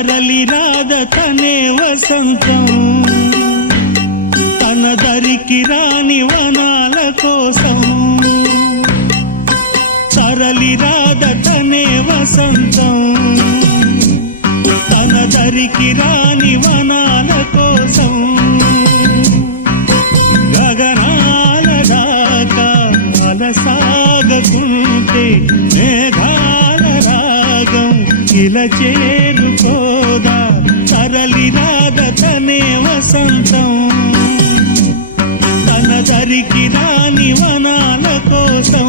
తరలి రాద తనే వసంతం తన దరికి రాని వనాల కోసం తరలి రాద తనే వసంతం తన దరికి రాని వనాల కోసం గగనాల దాకా అలసాగకుంటే మేఘాల రాగం ఇలా చేరుకోదా తరలి రాద తనే వసంతం తన దరికి రాని వనాల కోసం